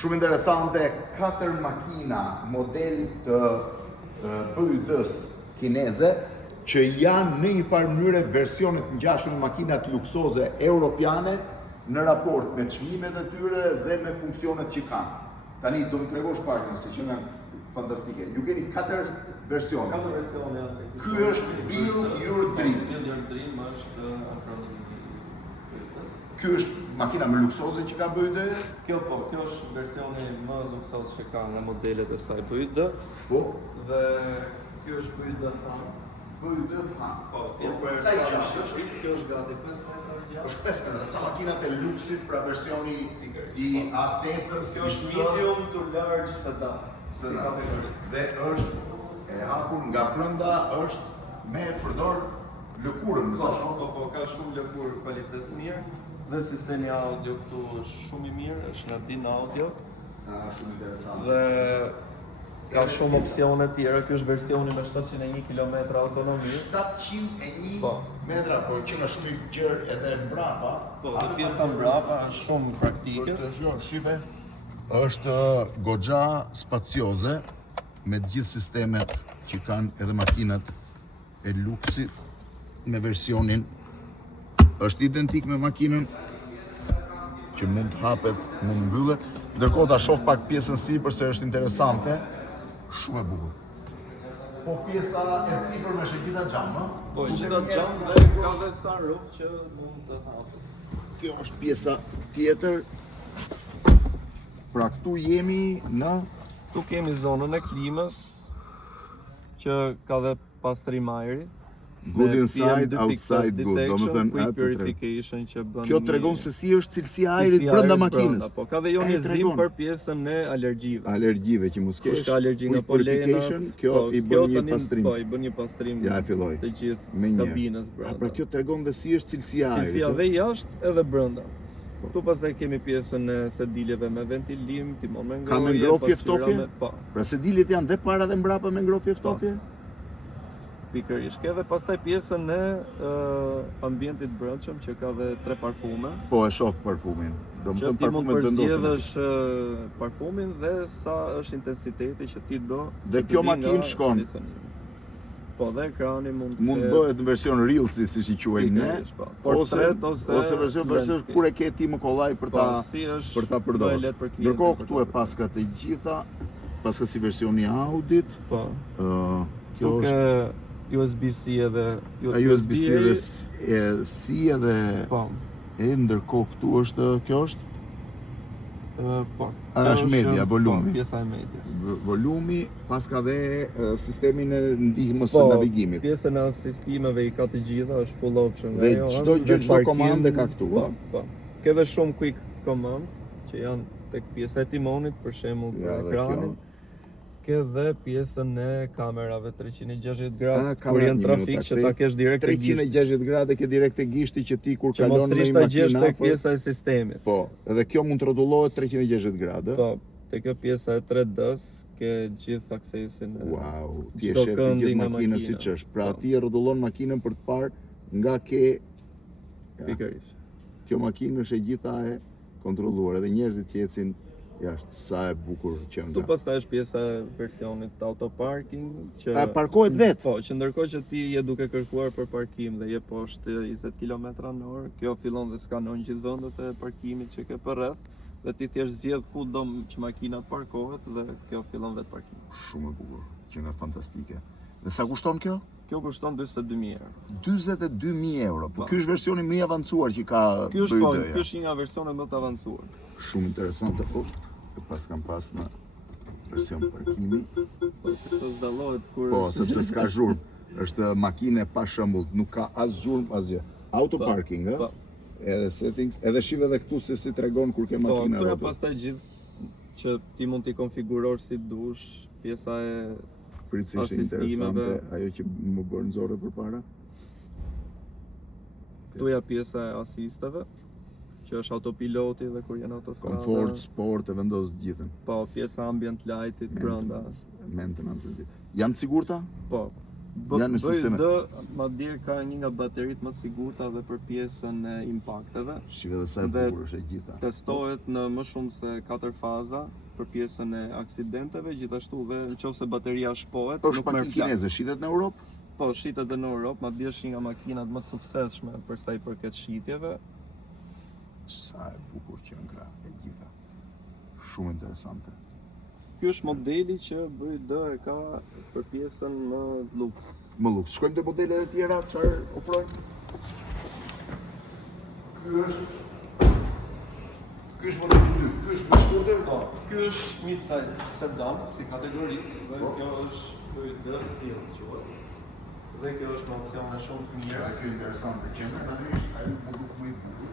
Shumë interesante, 4 makina model të BYD-s kineze që janë në një farë mënyrë versionet ngjashme me makinat luksoze europiane në raport me çmimet e tyre dhe me funksionet që kanë. Tani do më tregosh pak se që janë fantastike. Ju keni 4 versione. 4 versione janë. Ky është Build Your Dream. Build Your Dream është akronimi i BYD-s. Ky është makina më luksoze që ka BYD. Kjo është versioni më luksoz që ka nga modelet e saj BYD. Po. Dhe ky është BYD BYD Han. Po, sa i gjatë është? Kjo është gati 5 metra gjatë. Është 5 metra, sa makinat e luksit pra versioni i A8-s. Kjo është medium to large sedan. Si kategori. Dhe është e hapur nga brenda, është me përdor lëkurën, më sa shoh. Po, ka shumë lëkurë kvalitet mirë dhe sistemi audio këtu është shumë i mirë, është në din audio. Shumë interesant. Dhe ka shumë opsione tjera, kjo është versioni me 701 km autonomi. 701 metra, por që nga shumë i gjerë edhe mbrapa. Po, dhe pjesa mbrapa është shumë praktike. Shive, është goxha spacioze me gjithë sistemet që kanë edhe makinat e luksit me versionin është identik me makinën që mund të hapet, mund mbyllet. Ndërkohë ta shoh pak pjesën sipër se është interesante. Shumë e bukur. Po pjesa e sipërme është e gjitha xham, ëh? Po, e gjitha xham dhe ka dhe sunroof që mund të hapet. Kjo është pjesa tjetër. Pra këtu jemi në... Tu kemi zonën e klimës që ka dhe pastrim ajri. Good inside, outside good, do më thënë quick purification që bën. Kjo tregon se si është cilësia e ajrit brenda makinës. Po, ka dhe ionizim për pjesën e alergjive. Alergjive që mos kesh. Ka alergji nga polena. Kjo i bën një pastrim. Po, i bën një pastrim. Ja, e filloi. Të gjithë kabinës brenda. Pra kjo tregon dhe si është cilësia e ajrit. Cilësia dhe jashtë edhe brenda. Këtu pastaj kemi pjesën e sediljeve me ventilim, timon me ngrohje. Ka me ngrohje ftofje? Po. Pra sediljet janë dhe para dhe mbrapa me ngrohje ftofje? Pikërisht. Ke dhe pastaj pjesën e ambientit brendshëm që ka dhe 3 parfume. Po, e shoh parfumin. Do më që thënë ti mund parfumet vendosën. përzgjedhësh parfumin dhe sa është intensiteti që ti do. Dhe kjo makinë shkon. Po, dhe ekrani mund bëhet në version Reelsi, siç i quajmë ne, portret ose version kur e ke ti më kollaj për ta përdorur. Ndërkohë këtu e paska të gjitha, paska si versioni Audit. Po. Kjo është USB-C edhe USB-C edhe C edhe po. Ndërkohë këtu është, kjo është po. Është media, volumi. Pjesa e medias. Volumi, pas ka dhe sistemin e ndihmës së navigimit. Pjesën e asistimeve i ka të gjitha, është full option. Dhe çdo gjë, çdo komandë ka këtu. Po. Ke dhe shumë quick command që janë tek pjesa e timonit, për shembull për ekranin. Ke dhe pjesën e kamerave 360 gradë, kur janë trafik që ta kesh direkt te gishti. 360 gradë ke direkt te gishti që ti kur kalon në një makinë tek pjesa e sistemit. Po, edhe kjo mund të rrotullohet 360 gradë. Po, te kjo pjesa e 3D-s ke gjithë aksesin. Wow, ti e shef gjithë makinën siç është. Pra ti e rrotullon makinën për të parë nga ke pikërisht. Kjo makinë është e gjitha e kontrolluar, edhe njerëzit që ecin jashtë, sa e bukur që nga. Tu pastaj është pjesa e versionit auto parking që parkohet vetë. Po, që ndërkohë që ti je duke kërkuar për parkim dhe je poshtë 20 km/h, kjo fillon dhe skanon gjithë vendet e parkimit që ke përreth dhe ti thjesht zgjedh ku do që makina të parkohet dhe kjo fillon vetë parkim. Shumë e bukur, që nga fantastike. Dhe sa kushton kjo? Kjo kushton 42.000 euro. 42.000 euro. Po ky është versioni më i avancuar që ka BYD-ja. Ky është një nga versionet më të avancuar. Shumë interesante. Pas kam pas në version parkimi. Po, se të zdallohet kur... Po, sepse s'ka zhurmë. Është makine pa shembull, nuk ka as zhurmë, as gjë. Auto parking, ëh? Edhe settings, edhe shive edhe këtu se si tregon kur ke makina rrotull. Po, pastaj gjithë që ti mund t'i konfigurosh si dush, pjesa e Pritësi ishte interesante, ajo që më bërë nxorë përpara. Këtuja pjesa e asisteve, që është autopiloti dhe kur janë autostrada. Komfort, sport, e vendos gjithën. Po, pjesa ambient lightit brenda. Maintenance. Janë të sigurta? Po. Janë në sisteme. Madje ka një nga bateritë më të sigurta dhe për pjesën e impakteve. Shive dhe sa e Dhe bukur është e gjitha. Testohet në më shumë se 4 faza për pjesën e aksidenteve, gjithashtu dhe nëse bateria shpohet, Është nuk merr makinë flak. kineze, shitet në Europë? Po, shitet edhe në Europë, madje është një nga makinat më të suksesshme për sa i përket shitjeve. Sa e bukur që nga e gjitha. Shumë interesante. Ky është modeli që BYD e ka për pjesën më luks. Më luks. Shkojmë te modelet e tjera, çfarë ofrojnë? Ky është modeli 2. Ky është më shkurtër? Po, ky është midsize sedan si kategori dhe kjo është BYD Seal quhet. Dhe kjo është me opsione shumë të mira. Edhe kjo interesante qendra, natyrisht ai më duk më i bukur.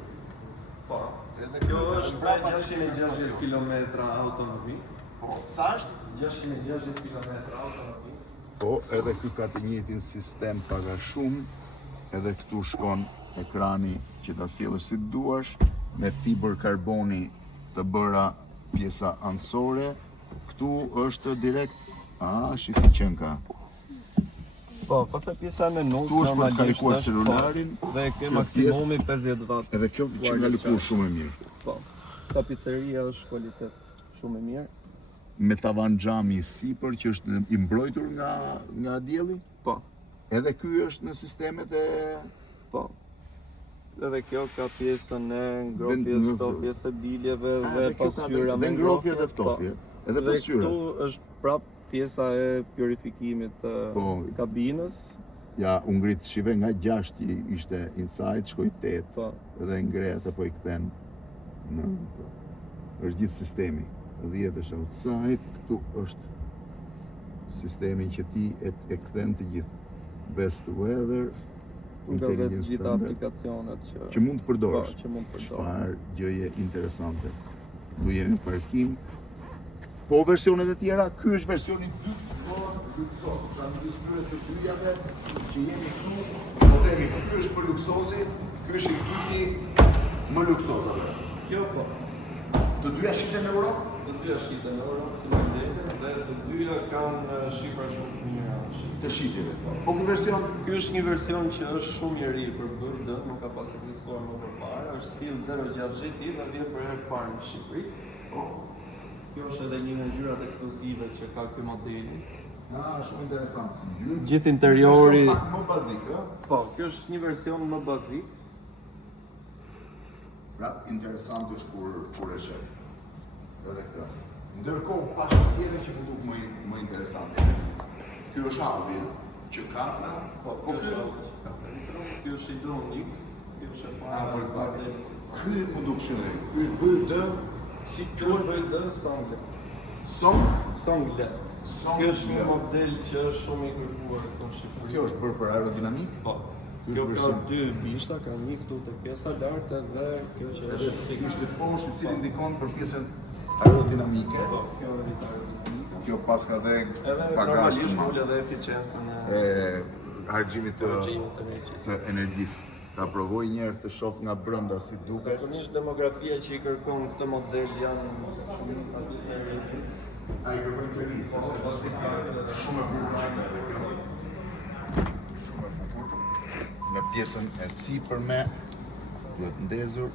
Po. Edhe Kjo është për 660 km autonomi. Po, sa është? 660 km autonomi. Po, edhe ky ka të njëjtin sistem paga shumë, edhe këtu shkon ekrani që ta sjellësh si duash, me fiber karboni të bëra pjesa ansore. Këtu është direkt, shi si qen ka. Po, pastaj pjesa e menus Këtu është për të karikuar është, celularin. po, dhe ke kjo maksimumi 50 watt. Edhe kjo që nga lëkur shumë e mirë. Po. Tapiceria është kualitet shumë e mirë. Me tavan xhami sipër që është i mbrojtur nga dielli. Po. Edhe ky është në sistemet e Po. Edhe kjo ka pjesën e ngrohjes, ftofjes së biljeve dhe pasqyra dhe ngrohje dhe ftofje. Edhe Dhe pasqyrat. këtu është prap pjesa e purifikimit të kabinës. Ja, u ngrit shive nga 6 që ishte inside, shkoi 8 Po. dhe ngrehet apo i kthen në është gjithë sistemi. 10 është outside, këtu është sistemi që ti e kthen të gjithë. Best weather, Nga vetë intelligence gjitha standard, aplikacionet që mund të përdorësh. Po, që mund të përdorësh. Çfarë gjëje interesante. Tu jemi në parkim. Po versionet e tjera, ky është versioni 2, luksos, pra në displyer të dyjave që jemi këtu, po themi, ky është për luksozi, ky është i dyti më luksozave. Kjo po. Të dyja shiten në Europë? Të dyja shiten në Europë si modele dhe të dyja kanë shifra shumë të mira. Të shitjeve. Po ky version? Ky është një version që është shumë i ri për BYD, nuk ka pas ekzistuar më përpara, është Seal 06 GT dhe vjen për herë të parë në Shqipëri. Kjo është edhe një nga ngjyrat ekskluzive që ka ky modeli. Shumë interesant si ngjyrë. Gjithë interiori. Është pak më bazik, ë? Po, kjo është një version më bazik. Pra, interesant është kur e shef. Edhe këtë. Ndërkohë, pashë tjetër që më duk më interesante. Ky është Audi, që ka Po, kjo është Audi që ka. Kjo është i-tron X, kjo është e para. Ky më duk shumë. Ky BYD si quhet BYD Songle. Songle. Kjo është një model që është shumë i kërkuar këtu në Shqipëri. Kjo është bërë për aerodinamik? Po. Kjo ka dy bishta, ka një këtu te pjesa lartë dhe kjo që është ishte poshtë i cili ndikon për pjesën aerodinamike. Po, kjo është aerodinamike. Kjo paska dhe edhe bagazh normalisht ul edhe eficiencën e harxhimit të energjisë. Ta provoj një herë të shoh nga brenda si duket. Zakonisht demografia që i kërkon këtë model janë shumica pjesë e rritjes. Ai kërkojnë të rrisë, Shumë e bukur. Shumë e bukur. Në pjesën e sipërme duhet ndezur.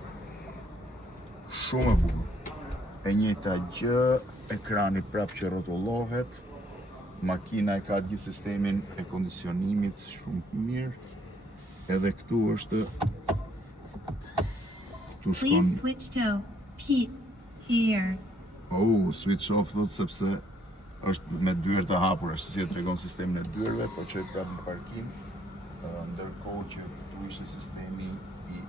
Shumë e bukur. E njëjta gjë, ekrani prap që rrotullohet. Makina e ka gjithë sistemin e kondicionimit shumë mirë. Edhe këtu është këtu shkon. Please switch to P here. Switch off thot sepse është me dyert të hapura, si e tregon sistemin e dyerve, po çoj prapë në parkim. Ndërkohë që këtu ishte sistemi i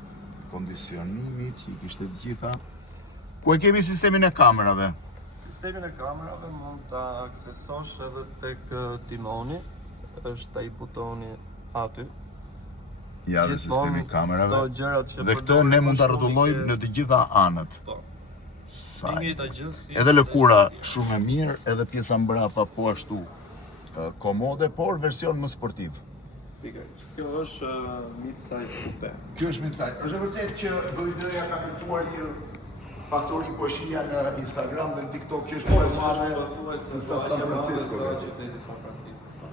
kondicionimit, që i kishte të gjitha. Ku e kemi sistemin e kamerave? Sistemin e kamerave mund ta aksesosh edhe tek timoni, është ai butoni aty. Ja dhe sistemi i kamerave. Këto gjërat që Dhe këtë ne mund ta rrotullojmë në të gjitha anët. Po. Sa. Njëjta gjë si Edhe lëkura shumë e mirë, edhe pjesa mbrapa po ashtu komode, por version më sportiv. Pikërisht. Kjo është mid-size coupe. Kjo është mid-size. Është e vërtet që BYD-ja ka kërkuar një faktori po shija në Instagram dhe në TikTok që është më e madhe se sa San Francisco.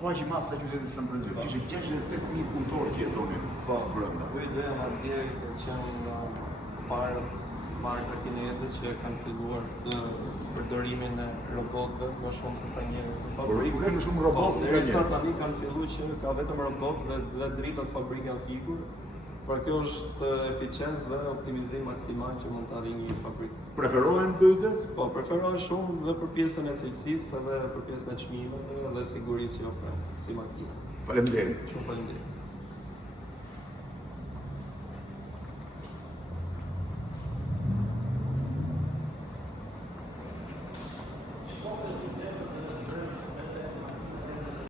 Po aq i madh sa qyteti San Francisco. Kishte 68.000 punëtorë që jetonin brenda. Ky ideja madje ka qenë nga marka kineze që kanë filluar përdorimin e robotëve më shumë se sa njerëz në Por fabrikë. kanë shumë robotë se Sa njerëz. tani kanë filluar që ka vetëm robot dhe dritat fabrikë janë fikur. Por kjo është eficiencë dhe optimizim maksimal që mund të arrijë një fabrikë. Preferohen BYD-t? Po, preferoj shumë dhe për pjesën e cilësisë edhe për pjesën e çmimeve dhe sigurisë që ofron si makinë. Faleminderit. Shumë faleminderit.